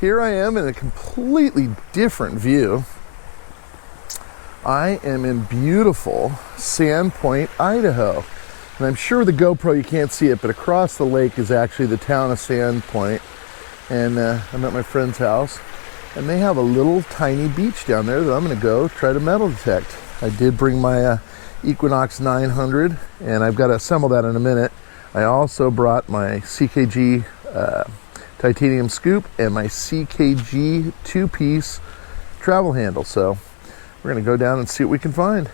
here I am in a completely different view. I am in beautiful Sand Point, Idaho. And I'm sure the GoPro, you can't see it, but across the lake is actually the town of Sandpoint. And I'm at my friend's house, and they have a little tiny beach down there that I'm gonna go try to metal detect. I did bring my Equinox 900, and I've got to assemble that in a minute. I also brought my CKG titanium scoop and my CKG two-piece travel handle. So we're gonna go down and see what we can find.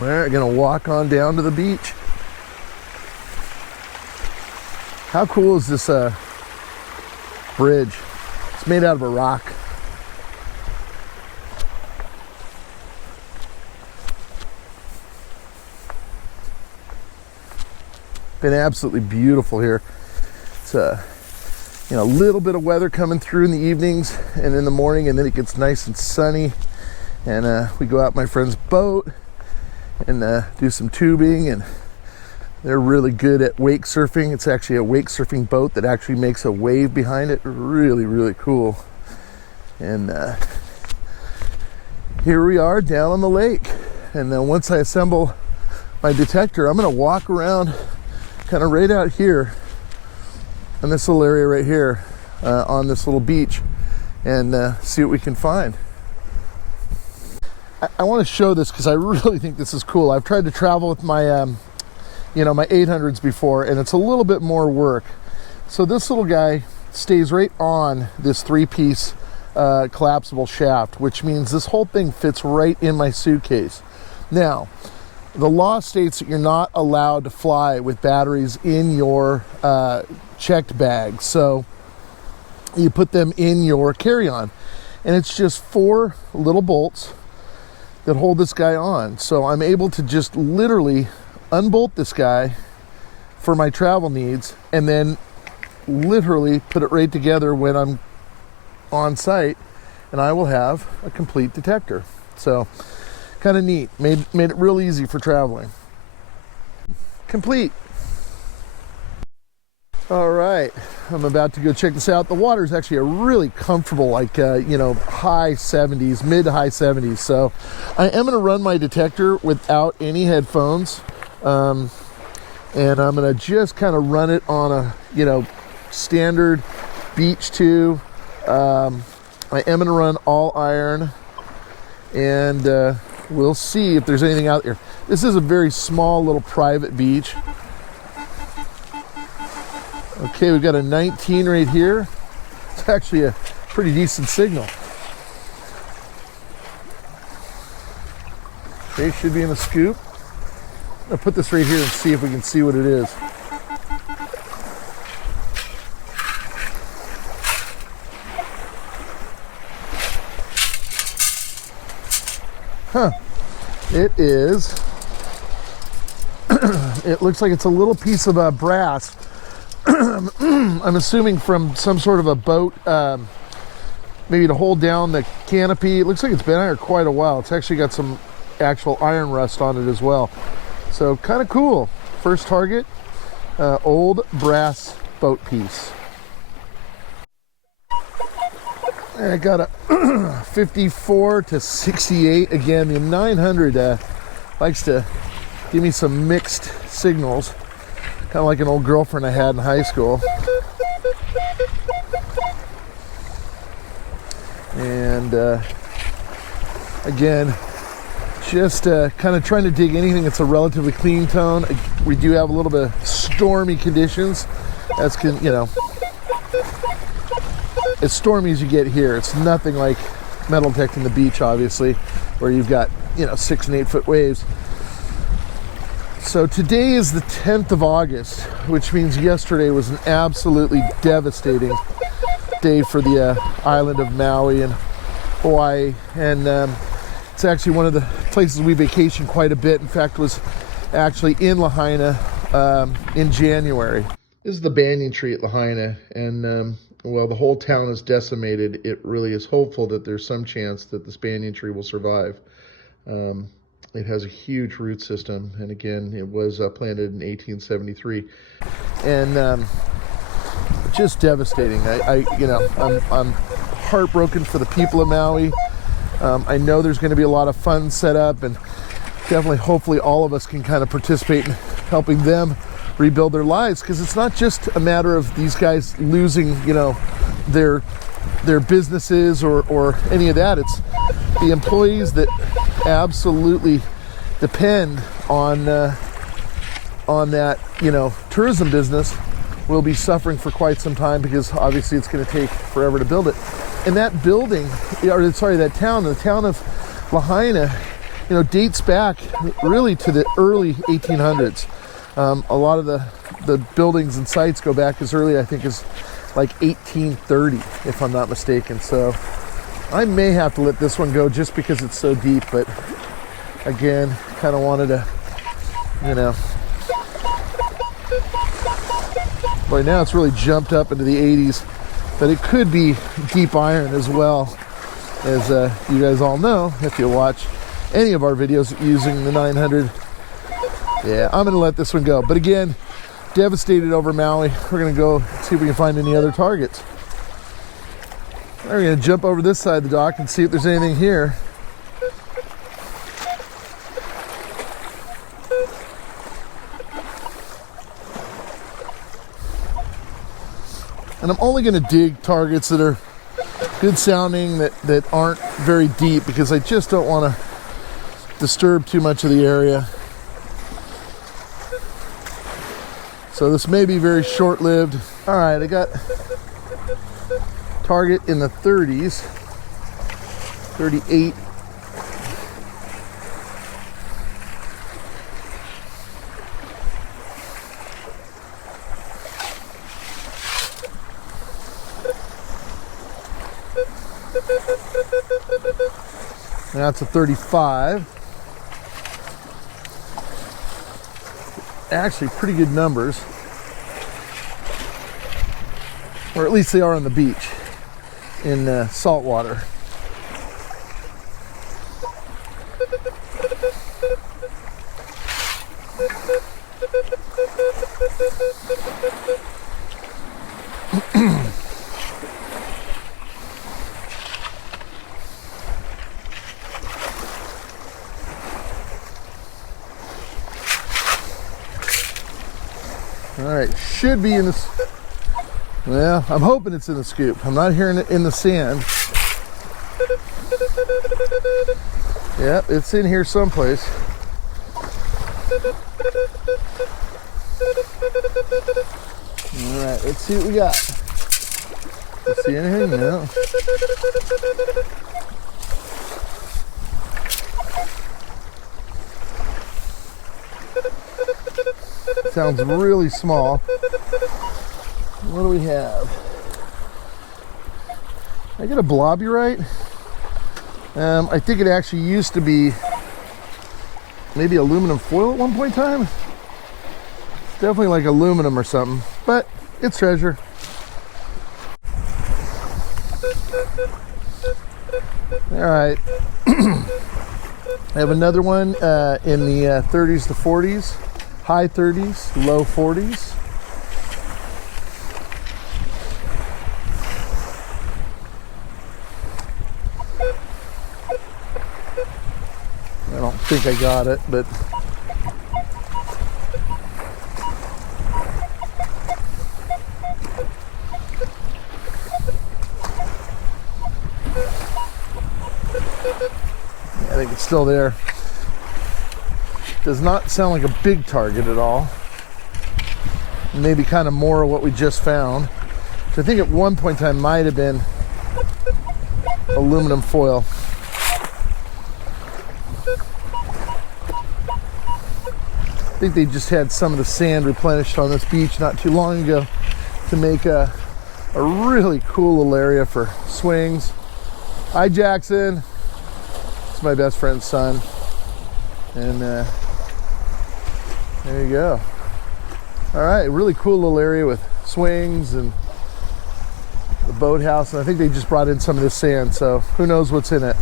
We're gonna walk on down to the beach. How cool is this bridge? It's made out of a rock. Been absolutely beautiful here. It's a little bit of weather coming through in the evenings and in the morning, and then it gets nice and sunny. And we go out my friend's boat and do some tubing, and they're really good at wake surfing. It's actually a wake surfing boat that actually makes a wave behind it. Really, really cool. And here we are down on the lake. And then once I assemble my detector, I'm gonna walk around kind of right out here in this little area right here on this little beach and see what we can find. I want to show this because I really think this is cool. I've tried to travel with my my 800s before, and it's a little bit more work. So this little guy stays right on this three-piece collapsible shaft, which means this whole thing fits right in my suitcase. Now, the law states that you're not allowed to fly with batteries in your checked bag. So you put them in your carry-on, and it's just 4 little bolts that hold this guy on. So I'm able to just literally unbolt this guy for my travel needs, and then literally put it right together when I'm on site, and I will have a complete detector. So kind of neat. Made it real easy for traveling. Complete. All right, I'm about to go check this out. The water is actually a really comfortable, like high 70s, mid to high 70s. So I am going to run my detector without any headphones, and I'm going to just kind of run it on a standard beach tube. I am going to run all iron, and we'll see if there's anything out there. This is a very small little private beach. Okay, we've got a 19 right here. It's actually a pretty decent signal. Okay, should be in a scoop. I'll put this right here and see if we can see what it is. Huh. It is. It looks like it's a little piece of brass. I'm assuming from some sort of a boat, maybe to hold down the canopy. It looks like it's been there quite a while. It's actually got some actual iron rust on it as well. So kind of cool. First target, old brass boat piece. And I got a 54 to 68. Again, the 900 likes to give me some mixed signals. Kind of like an old girlfriend I had in high school. And again, just kind of trying to dig anything that's a relatively clean tone. We do have a little bit of stormy conditions. As stormy as you get here. It's nothing like metal detecting the beach, obviously, where you've got 6 and 8 foot waves. So today is the 10th of August, which means yesterday was an absolutely devastating day for the island of Maui and Hawaii. And it's actually one of the places we vacation quite a bit. In fact, was actually in Lahaina in January. This is the banyan tree at Lahaina, and while the whole town is decimated, it really is hopeful that there's some chance that this banyan tree will survive. It has a huge root system, and again, it was planted in 1873. And just devastating. I'm heartbroken for the people of Maui. I know there's going to be a lot of funds set up, and definitely, hopefully, all of us can kind of participate in helping them rebuild their lives, because it's not just a matter of these guys losing, their businesses or any of that. It's the employees that absolutely depend on that, tourism business will be suffering for quite some time, because obviously it's going to take forever to build it. And that building, that town, the town of Lahaina, dates back really to the early 1800s. A lot of the buildings and sites go back as early, I think, as like 1830, if I'm not mistaken. So I may have to let this one go just because it's so deep, but again, kind of wanted to, right now it's really jumped up into the 80s, but it could be deep iron as well, as you guys all know if you watch any of our videos using the 900. Yeah, I'm gonna let this one go. But again, devastated over Maui. We're gonna go see if we can find any other targets. We're gonna jump over this side of the dock and see if there's anything here. And I'm only gonna dig targets that are good sounding, that aren't very deep, because I just don't wanna disturb too much of the area. So this may be very short-lived. All right, I got target in the 30s, 38. That's a 35. Actually, pretty good numbers. Or at least they are on the beach in salt water. All right, should be in this. Well, I'm hoping it's in the scoop. I'm not hearing it in the sand. Yep, it's in here someplace. All right, let's see what we got. See anything? No. Sounds really small. What do we have? I get a blobberite. I think it actually used to be maybe aluminum foil at one point in time. It's definitely like aluminum or something, but it's treasure. All right. I have another one in the 30s to 40s, high 30s, low 40s. I don't think I got it, but I think it's still there. Does not sound like a big target at all. Maybe kind of more of what we just found. So I think at one point in time might have been aluminum foil. I think they just had some of the sand replenished on this beach not too long ago to make a really cool little area for swings. Hi, Jackson. It's my best friend's son. And there you go. All right, really cool little area with swings and the boathouse. And I think they just brought in some of this sand, so who knows what's in it.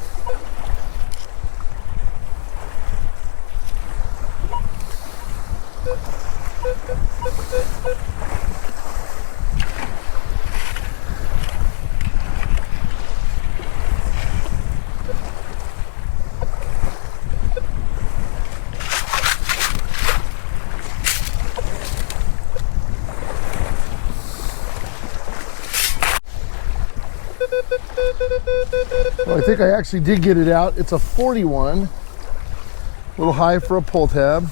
Well, I think I actually did get it out. It's a 41. A little high for a pull tab.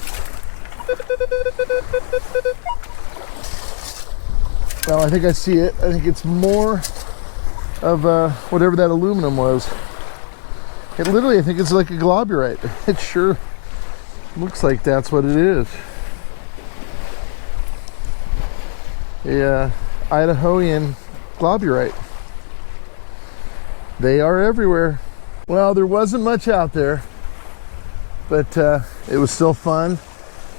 Well, I think I see it. I think it's more of whatever that aluminum was. It literally, I think it's like a globurite. It sure looks like that's what it is. A Idahoan globurite. They are everywhere. Well, there wasn't much out there, but it was still fun.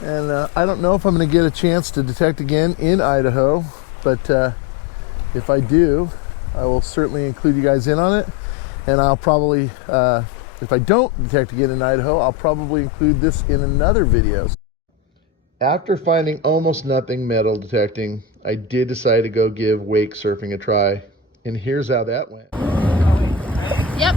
And I don't know if I'm going to get a chance to detect again in Idaho, but if I do, I will certainly include you guys in on it. And I'll probably, if I don't detect again in Idaho, I'll probably include this in another video. After finding almost nothing metal detecting, I did decide to go give wake surfing a try. And here's how that went. Yep.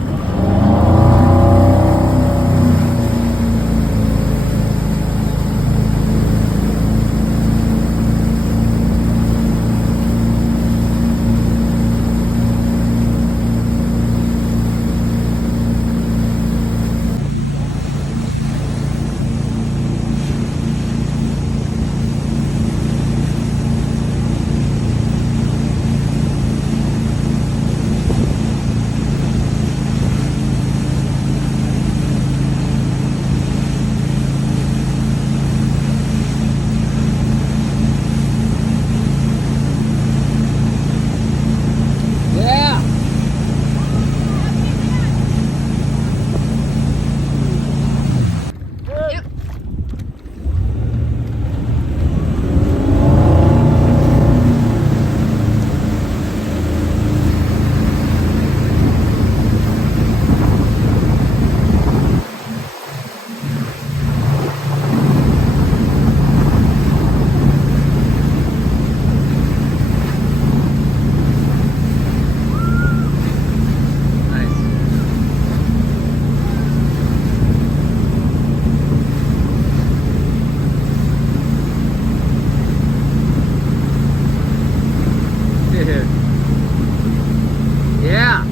Yeah.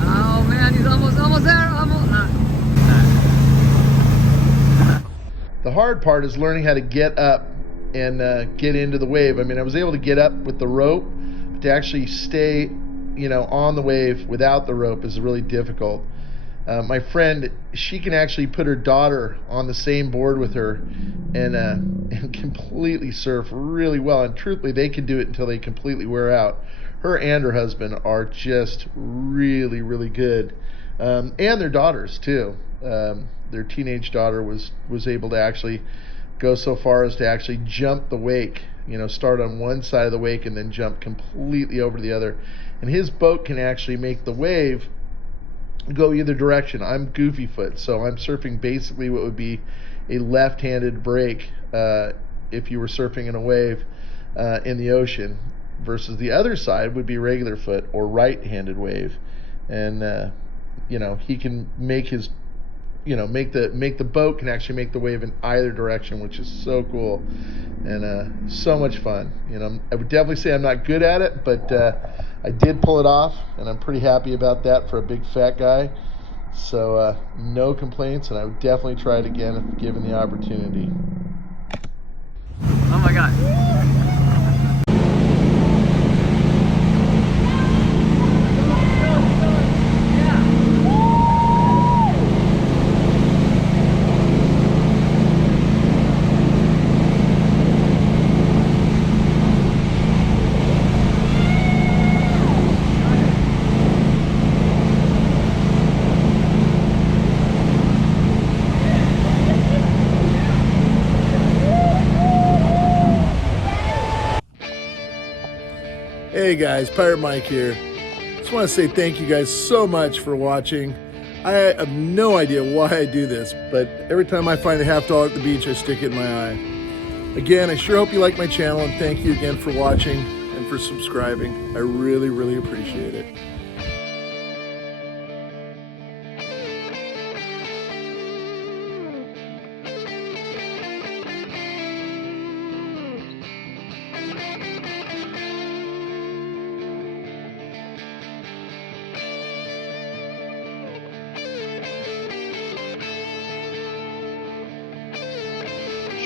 Oh man, he's almost there. The hard part is learning how to get up and get into the wave. I mean, I was able to get up with the rope, but to actually stay, on the wave without the rope is really difficult. My friend, she can actually put her daughter on the same board with her and completely surf really well. And truthfully, they can do it until they completely wear out. Her and her husband are just really, really good. And their daughters, too. Their teenage daughter was able to actually go so far as to actually jump the wake, start on one side of the wake and then jump completely over to the other. And his boat can actually make the wave go either direction. I'm goofy foot, so I'm surfing basically what would be a left-handed break if you were surfing in a wave in the ocean, versus the other side would be regular foot or right-handed wave. And he can make his make the boat can actually make the wave in either direction, which is so cool and so much fun. I would definitely say I'm not good at it, but I did pull it off, and I'm pretty happy about that for a big fat guy. So no complaints, and I would definitely try it again if given the opportunity. Oh my God. Hey guys, Pirate Mike here. Just want to say thank you guys so much for watching. I have no idea why I do this, but every time I find a $50 at the beach, I stick it in my eye. Again, I sure hope you like my channel, and thank you again for watching and for subscribing. I really, really appreciate it.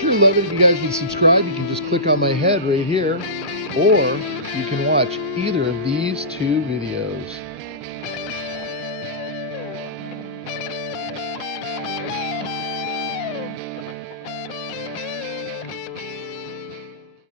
really love it if you guys would subscribe. You can just click on my head right here, or you can watch either of these two videos.